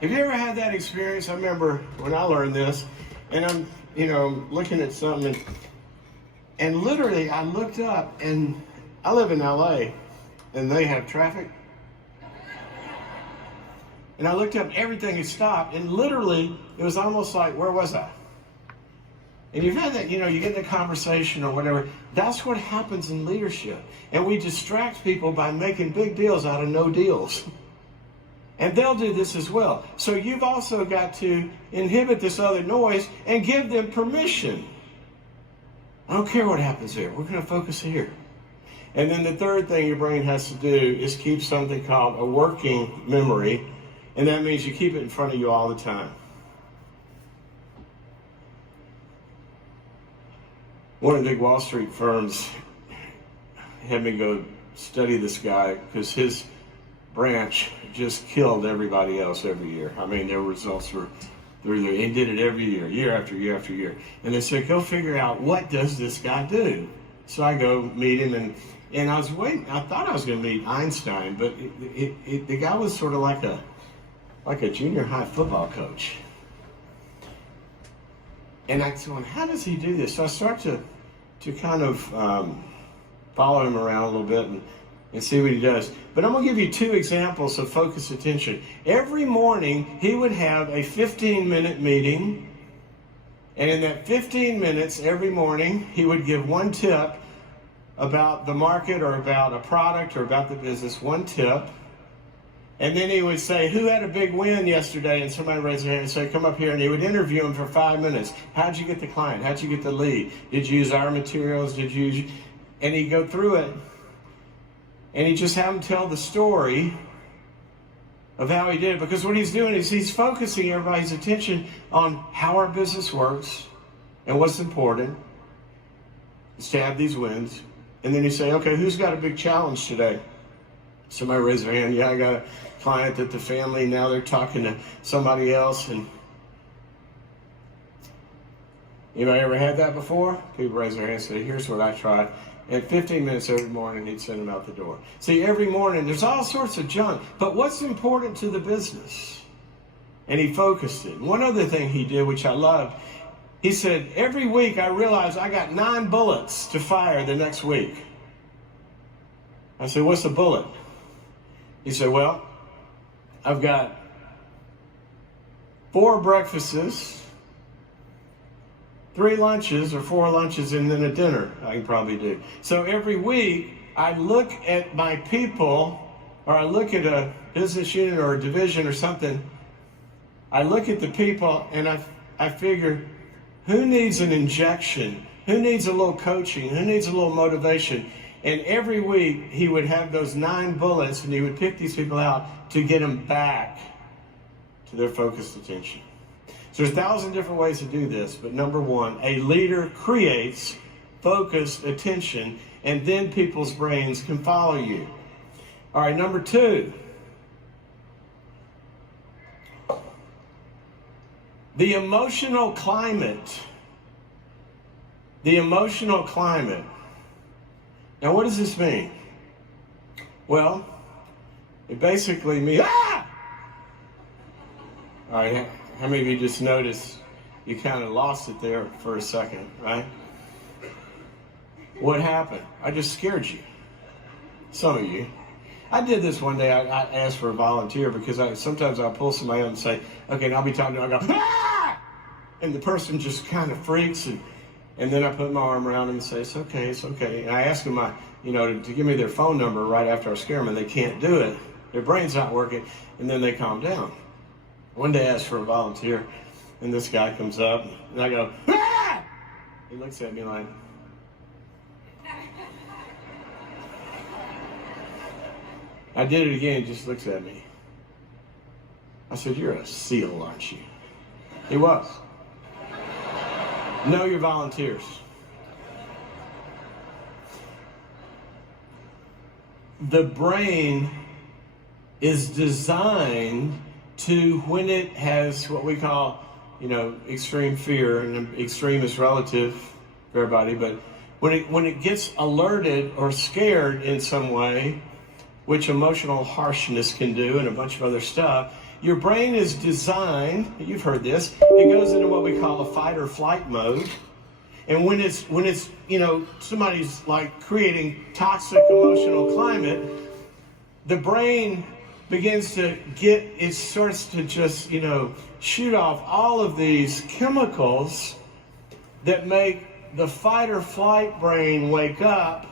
Have you ever had that experience? I remember when I learned this, and I'm, looking at something, and literally I looked up, and I live in LA, and they have traffic. And I looked up, everything had stopped, and literally it was almost like, where was I? And you've had that, you get in a conversation or whatever. That's what happens in leadership. And we distract people by making big deals out of no deals. And they'll do this as well. So you've also got to inhibit this other noise and give them permission. I don't care what happens here. We're going to focus here. And then the third thing your brain has to do is keep something called a working memory. And that means you keep it in front of you all the time. One of the big Wall Street firms had me go study this guy because his branch just killed everybody else every year. I mean, their results were through there. He did it every year, year after year after year. And they said, go figure out, what does this guy do? So I go meet him, and I was waiting. I thought I was going to meet Einstein, but the guy was sort of like a junior high football coach. And I said, well, how does he do this? So I start to kind of follow him around a little bit and see what he does. But I'm going to give you two examples of focused attention. Every morning, he would have a 15-minute meeting. And in that 15 minutes every morning, he would give one tip about the market or about a product or about the business, one tip. And then he would say, who had a big win yesterday? And somebody raised their hand and said, come up here. And he would interview him for 5 minutes. How'd you get the client? How'd you get the lead? Did you use our materials? Did you use... And he'd go through it. And he'd just have him tell the story of how he did it. Because what he's doing is he's focusing everybody's attention on how our business works and what's important is to have these wins. And then you say, okay, who's got a big challenge today? Somebody raised their hand. Yeah, I got a client that the family, now they're talking to somebody else. And anybody ever had that before? People raise their hand and say, here's what I tried. And 15 minutes every morning, he'd send them out the door. See, every morning, there's all sorts of junk. But what's important to the business? And he focused it. One other thing he did, which I loved, he said, every week I realized I got 9 bullets to fire the next week. I said, what's a bullet? He said, well, I've got 4 breakfasts, 3 lunches or 4 lunches, and then a dinner I can probably do. So every week I look at my people, or I look at a business unit or a division or something. I look at the people and I figure, who needs an injection? Who needs a little coaching? Who needs a little motivation? And every week he would have those 9 bullets, and he would pick these people out to get them back to their focused attention. So there's 1,000 different ways to do this, but number one, a leader creates focused attention, and then people's brains can follow you. All right, number 2. The emotional climate. The emotional climate. Now, what does this mean? Well, it basically means, All right, how many of you just noticed you kind of lost it there for a second, right? What happened? I just scared you. Some of you. I did this one day. I asked for a volunteer because sometimes I'll pull somebody up and say, okay, and I'll be talking to them, I go, and the person just kind of freaks, and then I put my arm around them and say, it's okay, it's okay. And I ask them, to give me their phone number right after I scare them, and they can't do it. Their brain's not working, and then they calm down. One day I asked for a volunteer, and this guy comes up, and I go, ah! He looks at me like, I did it again, he just looks at me. I said, you're a SEAL, aren't you? He was. Know your volunteers. The brain is designed to, when it has what we call, extreme fear, and extreme is relative for everybody, but when it gets alerted or scared in some way, which emotional harshness can do and a bunch of other stuff, Your brain is designed, you've heard this, it goes into what we call a fight or flight mode. And when it's somebody's like creating toxic emotional climate, the brain begins to it starts to just, shoot off all of these chemicals that make the fight or flight brain wake up,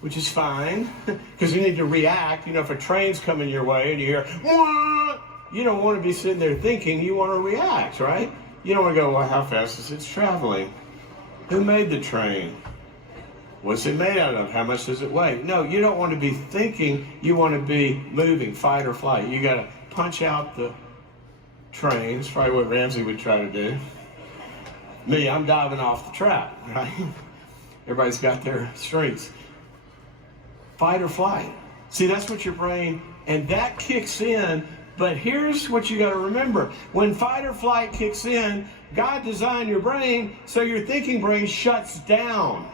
which is fine, because you need to react. If a train's coming your way and you hear, wah, you don't want to be sitting there thinking, you want to react, right? You don't want to go, well, how fast is it traveling? Who made the train? What's it made out of? How much does it weigh? No, you don't want to be thinking, you want to be moving, fight or flight. You got to punch out the train. It's probably what Ramsey would try to do. Me, I'm diving off the track, right? Everybody's got their strengths. Fight or flight. See, that's what your brain, and that kicks in, but here's what you got to remember. When fight or flight kicks in, God designed your brain so your thinking brain shuts down.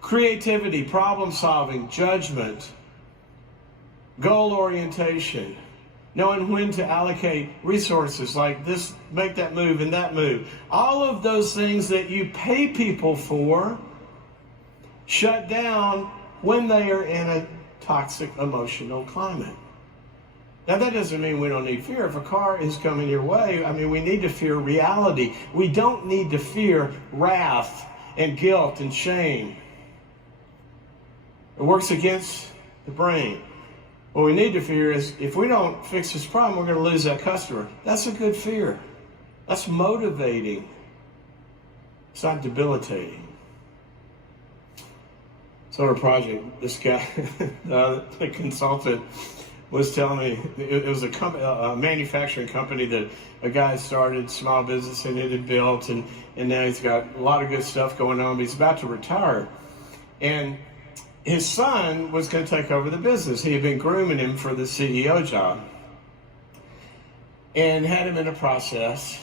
Creativity, problem solving, judgment, goal orientation, knowing when to allocate resources like this, make that move and that move. All of those things that you pay people for shut down when they are in a toxic emotional climate. Now, that doesn't mean we don't need fear. If a car is coming your way, we need to fear reality. We don't need to fear wrath and guilt and shame. It works against the brain. What we need to fear is if we don't fix this problem, we're going to lose that customer. That's a good fear. That's motivating. It's not debilitating. So on a project, this guy, the consultant, was telling me it was a manufacturing company that a guy started, small business, and it had built, and now he's got a lot of good stuff going on, but he's about to retire. And his son was going to take over the business. He had been grooming him for the CEO job and had him in a process.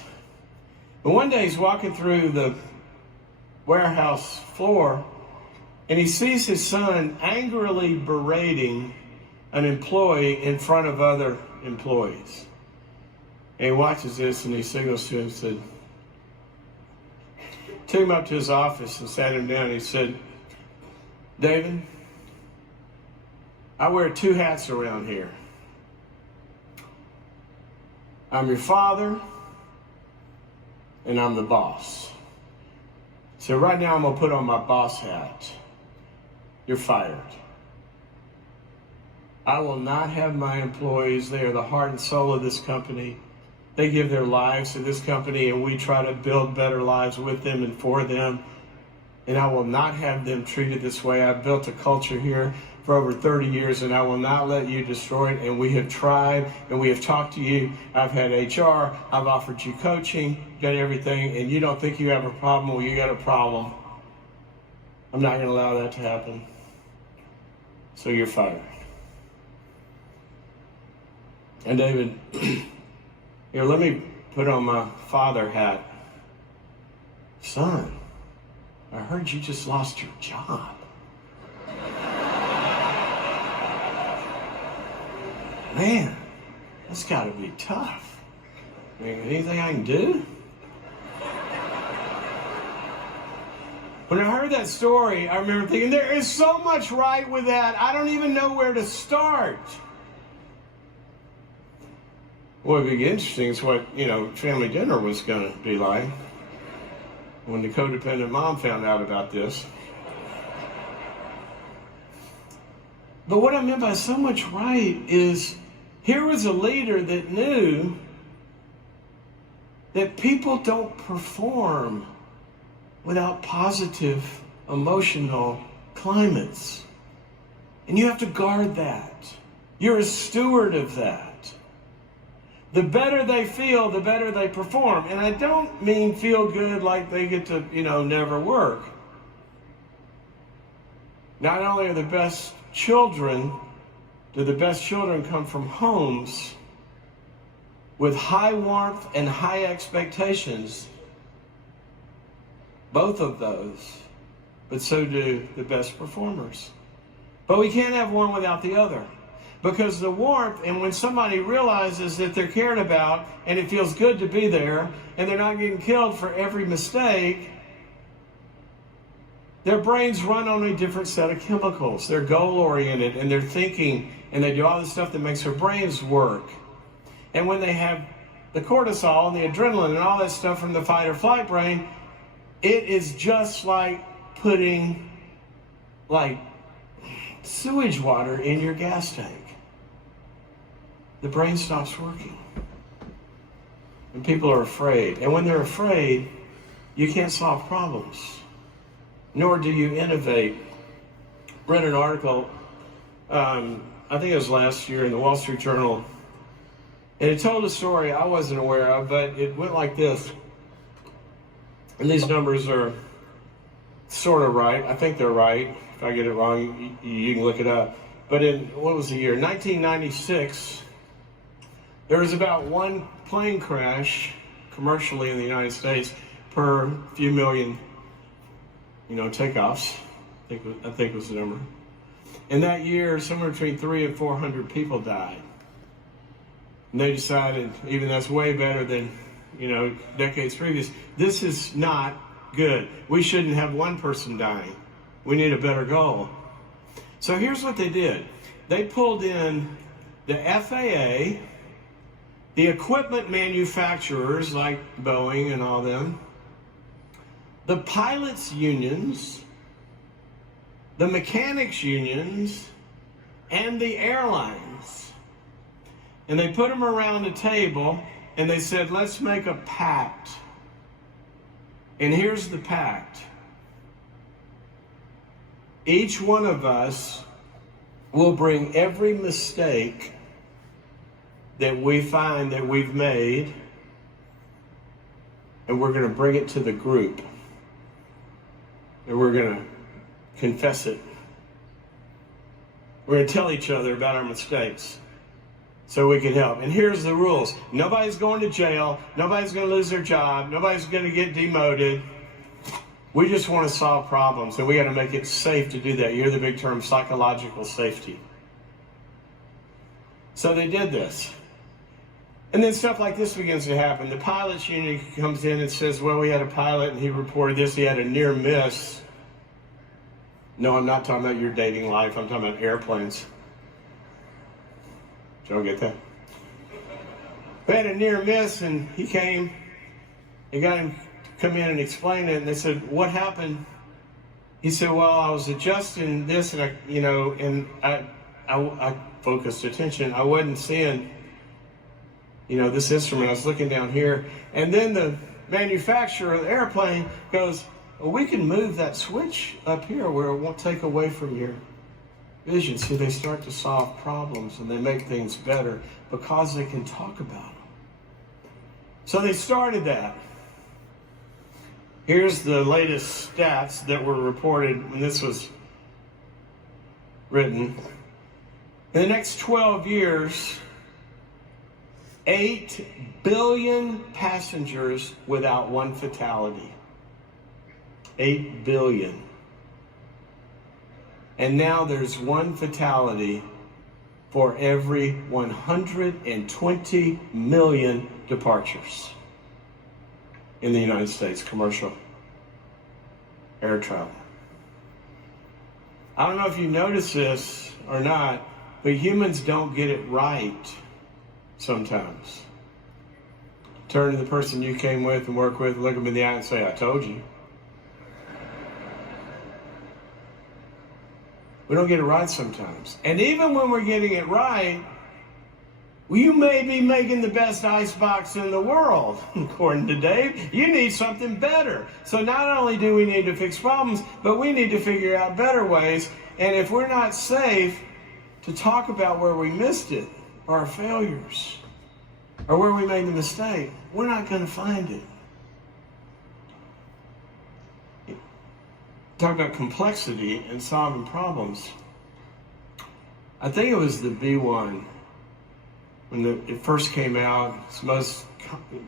But one day he's walking through the warehouse floor and he sees his son angrily berating an employee in front of other employees. And he watches this and he signals to him and said, took him up to his office and sat him down and he said, David, I wear two hats around here. I'm your father and I'm the boss. So right now I'm going to put on my boss hat. You're fired. I will not have my employees. They are the heart and soul of this company. They give their lives to this company, and we try to build better lives with them and for them. And I will not have them treated this way. I've built a culture here for over 30 years, and I will not let you destroy it. And we have tried, and we have talked to you. I've had HR. I've offered you coaching, got everything, and you don't think you have a problem. Well, you got a problem. I'm not going to allow that to happen. So you're fired. And David, here, let me put on my father hat. Son, I heard you just lost your job. Man, that's got to be tough. Anything I can do? When I heard that story, I remember thinking, there is so much right with that. I don't even know where to start. What would be interesting is what, family dinner was going to be like when the codependent mom found out about this. But what I meant by so much right is here was a leader that knew that people don't perform without positive emotional climates. And you have to guard that. You're a steward of that. The better they feel, the better they perform. And I don't mean feel good like they get to, never work. Not only are the best children, do the best children come from homes with high warmth and high expectations, both of those, but so do the best performers. But we can't have one without the other. because the warmth, and when somebody realizes that they're cared about and it feels good to be there and they're not getting killed for every mistake, their brains run on a different set of chemicals. They're goal-oriented and they're thinking, and they do all the stuff that makes their brains work. And when they have the cortisol and the adrenaline and all that stuff from the fight or flight brain, it is just like putting sewage water in your gas tank. The brain stops working. And people are afraid. And when they're afraid, you can't solve problems, nor do you innovate. Read an article, I think it was last year in the Wall Street Journal, and it told a story I wasn't aware of, but it went like this. And these numbers are sort of right. I think they're right. If I get it wrong, you can look it up. But in, what was the year? 1996, there was about one plane crash commercially in the United States per few million, takeoffs. I think was the number. In that year, somewhere between 300 and 400 people died. And they decided, even that's way better than, decades previous, this is not good. We shouldn't have one person dying. We need a better goal. So here's what they did. They pulled in the FAA, the equipment manufacturers like Boeing and all them, the pilots' unions, the mechanics' unions, and the airlines. And they put them around a table and they said, let's make a pact. And here's the pact. Each one of us will bring every mistake that we find that we've made, and we're going to bring it to the group. And we're going to confess it. We're going to tell each other about our mistakes so we can help. And here's the rules. Nobody's going to jail. Nobody's going to lose their job. Nobody's going to get demoted. We just want to solve problems, and we got to make it safe to do that. You hear the big term, psychological safety. So they did this. And then stuff like this begins to happen. The pilots union comes in and says, well, we had a pilot and he reported this. He had a near miss. No, I'm not talking about your dating life. I'm talking about airplanes. Did y'all get that? We had a near miss, and he came. He got him to come in and explain it. And they said, what happened? He said, well, I was adjusting this, and I focused attention. I wasn't seeing, this instrument. I was looking down here. And then the manufacturer of the airplane goes, well, we can move that switch up here where it won't take away from your vision. See, they start to solve problems and they make things better because they can talk about them. So they started that. Here's the latest stats that were reported when this was written. In the next 12 years, 8 billion passengers without one fatality. 8 billion. And now there's one fatality for every 120 million departures in the United States, commercial air travel. I don't know if you notice this or not, but humans don't get it right sometimes. Turn to the person you came with and work with, look them in the eye and say, I told you. We don't get it right sometimes. And even when we're getting it right, you may be making the best icebox in the world, according to Dave. You need something better. So not only do we need to fix problems, but we need to figure out better ways. And if we're not safe to talk about where we missed it, or our failures, or where we made the mistake, we're not going to find it. Talk about complexity and solving problems. I think it was the B-1 when it first came out. It's the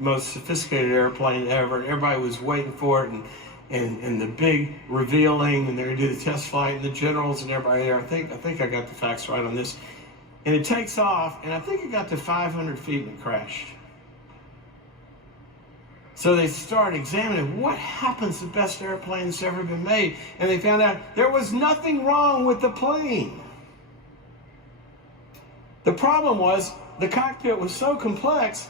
most sophisticated airplane ever. Everybody was waiting for it, and the big revealing, and they're going to do the test flight, and the generals and everybody there. I think I got the facts right on this. and it takes off, and I think it got to 500 feet and it crashed. So they start examining what happens to the best airplane that's ever been made, and they found out there was nothing wrong with the plane. The problem was the cockpit was so complex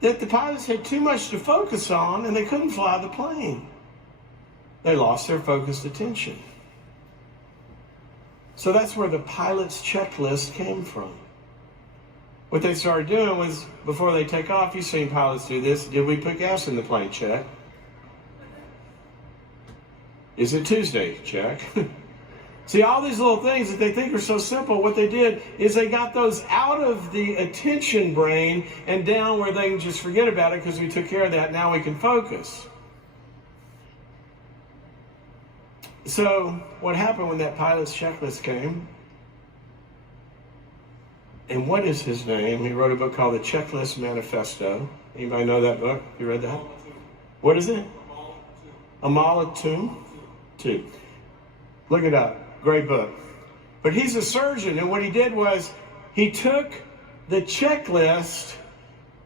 that the pilots had too much to focus on, and they couldn't fly the plane. They lost their focused attention. So that's where the pilot's checklist came from. What they started doing was, before they take off, you've seen pilots do this. Did we put gas in the plane? Check. Is it Tuesday? Check. See, all these little things that they think are so simple, what they did is they got those out of the attention brain and down where they can just forget about it because we took care of that. Now we can focus. So what happened when that pilot's checklist came? And what is his name? He wrote a book called The Checklist Manifesto. Anybody know that book? You read that? What is it? Amal Atum? Two. Look it up. Great book. But he's a surgeon, and what he did was he took the checklist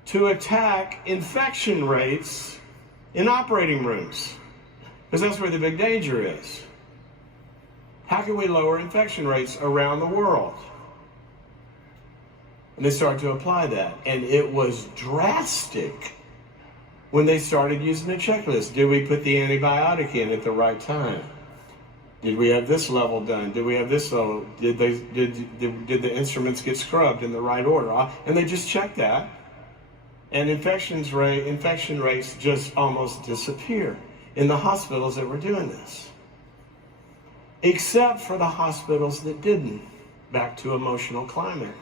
to attack infection rates in operating rooms, because that's where the big danger is. How can we lower infection rates around the world? And they started to apply that. And it was drastic when they started using the checklist. Did we put the antibiotic in at the right time? Did we have this level done? Did we have this level? Did the instruments get scrubbed in the right order? And they just checked that. And infection rates just almost disappear in the hospitals that were doing this. Except for the hospitals that didn't. Back to emotional climate.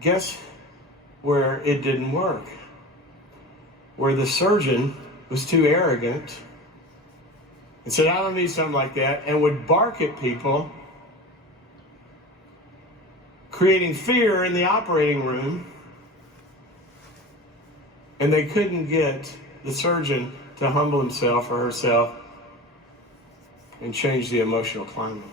Guess where it didn't work? Where the surgeon was too arrogant and said, I don't need something like that, and would bark at people, creating fear in the operating room, and they couldn't get the surgeon to humble himself or herself and change the emotional climate.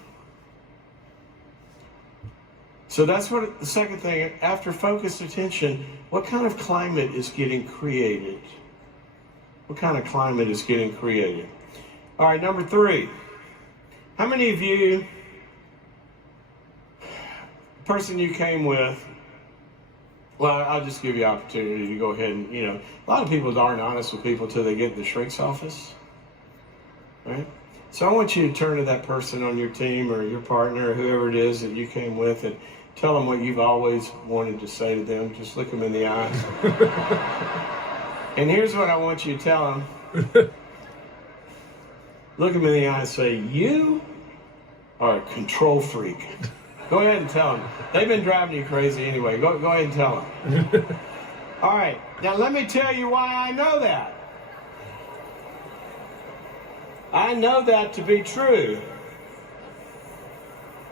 So that's what the second thing, after focused attention, what kind of climate is getting created? What kind of climate is getting created? All right, number 3. How many of you, the person you came with, well, I'll just give you an opportunity to go ahead and, a lot of people aren't honest with people until they get in the shrink's office, right? So I want you to turn to that person on your team or your partner or whoever it is that you came with and tell them what you've always wanted to say to them. Just look them in the eyes. And here's what I want you to tell them. Look them in the eye and say, you are a control freak. Go ahead and tell them. They've been driving you crazy anyway. Go ahead and tell them. All right. Now let me tell you why I know that. I know that to be true.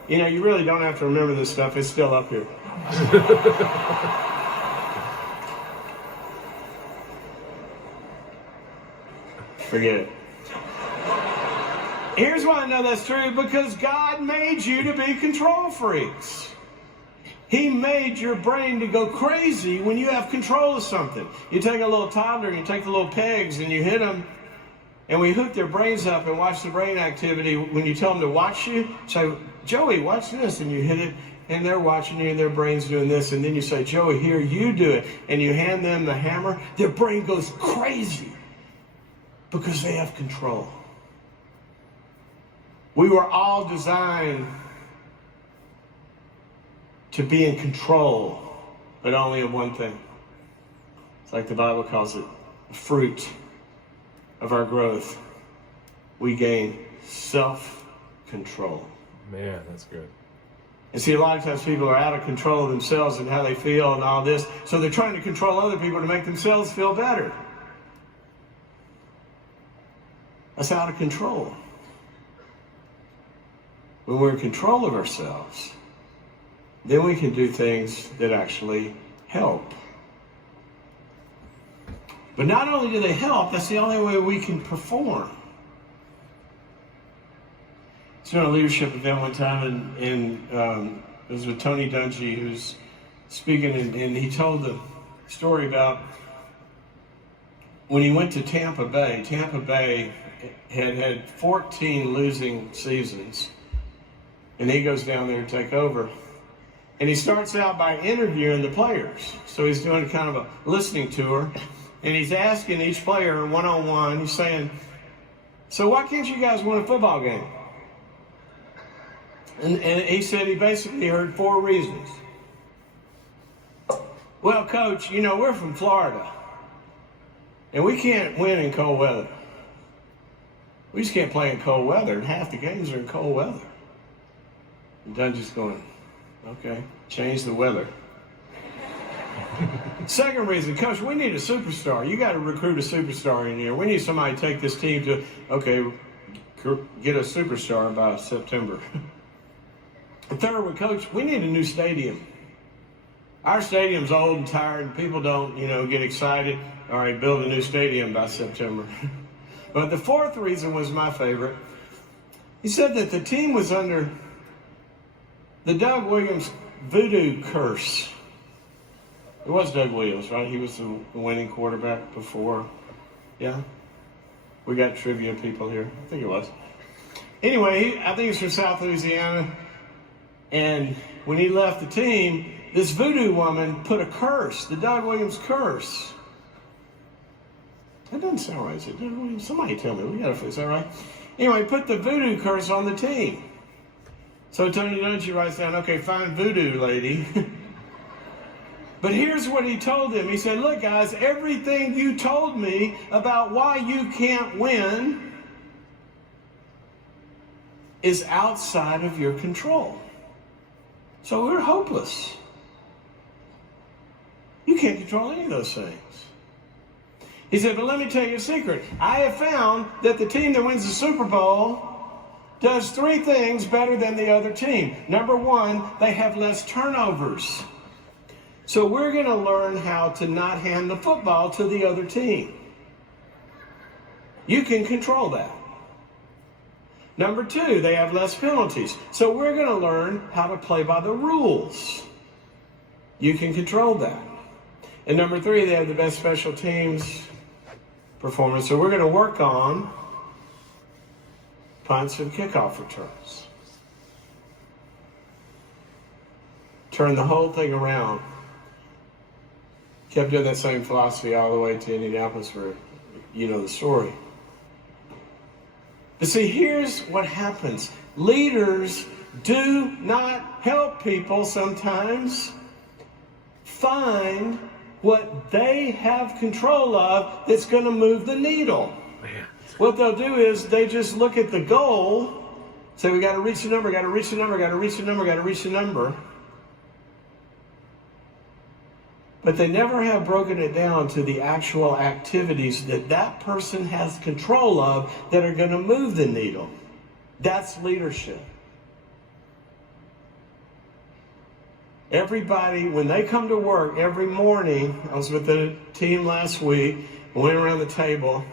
You really don't have to remember this stuff. It's still up here. Forget it. Here's why I know that's true. Because God made you to be control freaks. He made your brain to go crazy when you have control of something. You take a little toddler and you take the little pegs and you hit them. And we hook their brains up and watch the brain activity. When you tell them to watch you, say, Joey, watch this. And you hit it, and they're watching you, and their brain's doing this. And then you say, Joey, here, you do it. And you hand them the hammer. Their brain goes crazy because they have control. We were all designed to be in control, but only of one thing. It's like the Bible calls it, the fruit of our growth. We gain self-control. Man, that's good. And see, a lot of times people are out of control of themselves and how they feel and all this, so they're trying to control other people to make themselves feel better. That's out of control. When we're in control of ourselves, then we can do things that actually help. But not only do they help, that's the only way we can perform. was doing a leadership event one time, and it was with Tony Dungy, who's speaking, and he told the story about when he went to Tampa Bay. Tampa Bay had 14 losing seasons, and he goes down there to take over. And he starts out by interviewing the players. So he's doing kind of a listening tour, and he's asking each player one-on-one, he's saying, so why can't you guys win a football game? And he said he basically heard 4 reasons. Well, Coach, you know, we're from Florida, and we can't win in cold weather. We just can't play in cold weather, and half the games are in cold weather. And Dungy's going, okay, change the weather. Second reason, Coach, we need a superstar. You got to recruit a superstar in here. We need somebody to take this team to, okay, get a superstar by September. The third one, Coach, we need a new stadium. Our stadium's old and tired, and people don't, get excited. All right, build a new stadium by September. But the fourth reason was my favorite. He said that the team was under the Doug Williams voodoo curse. It was Doug Williams, right? He was the winning quarterback before. Yeah? We got trivia people here. I think it was. Anyway, I think he's from South Louisiana. And when he left the team, this voodoo woman put a curse, the Doug Williams curse. That doesn't sound right, is it? Doug Williams? Somebody tell me. Is that right? Anyway, put the voodoo curse on the team. So Tony Dungy writes down, okay, fine voodoo lady. But here's what he told them. He said, look, guys, everything you told me about why you can't win is outside of your control. So we're hopeless. You can't control any of those things. He said, but let me tell you a secret. I have found that the team that wins the Super Bowl does 3 things better than the other team. Number 1, they have less turnovers. So we're going to learn how to not hand the football to the other team. You can control that. Number 2, they have less penalties. So we're going to learn how to play by the rules. You can control that. And number 3, they have the best special teams performance. So we're going to work on punts and kickoff returns. Turn the whole thing around. Kept doing that same philosophy all the way to Indianapolis, where you know the story. But see, here's what happens. Leaders do not help people sometimes find what they have control of that's going to move the needle. Man. What they'll do is they just look at the goal, say we got to reach the number, got to reach the number, got to reach the number, got to reach the number. But they never have broken it down to the actual activities that that person has control of that are going to move the needle. That's leadership. Everybody, when they come to work every morning, I was with the team last week, went around the table.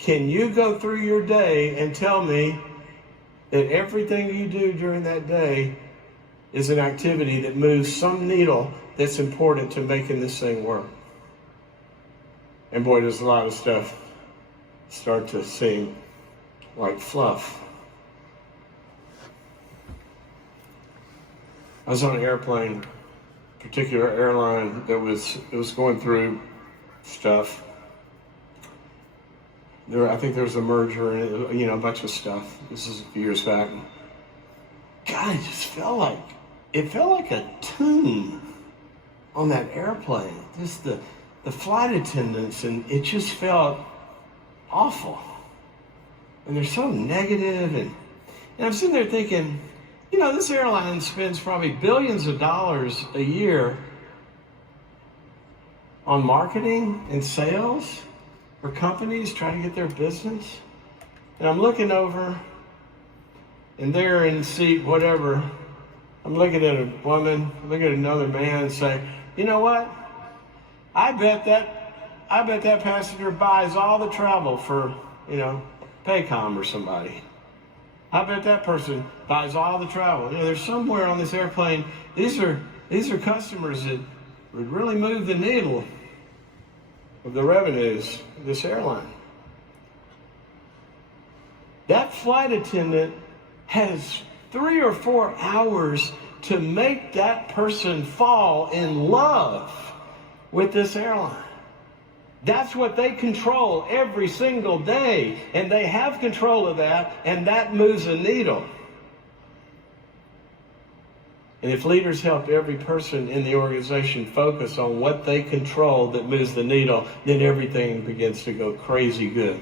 Can you go through your day and tell me that everything you do during that day is an activity that moves some needle that's important to making this thing work? And boy, does a lot of stuff start to seem like fluff. I was on an airplane, particular airline that was going through stuff. I think there was a merger and a bunch of stuff. This is a few years back. God, it just felt like a tune on that airplane. Just the flight attendants, and it just felt awful. And they're so negative, and I'm sitting there thinking, this airline spends probably billions of dollars a year on marketing and sales for companies trying to get their business. And I'm looking over, and they're in seat whatever. I'm looking at a woman, looking at another man, and say, you know what? I bet that passenger buys all the travel for, Paycom or somebody. I bet that person buys all the travel. You know, there's somewhere on this airplane, these are customers that would really move the needle of the revenues of this airline. That flight attendant has 3 or 4 hours to make that person fall in love with this airline. That's what they control every single day, and they have control of that, and that moves a needle. And if leaders help every person in the organization focus on what they control that moves the needle, then everything begins to go crazy good.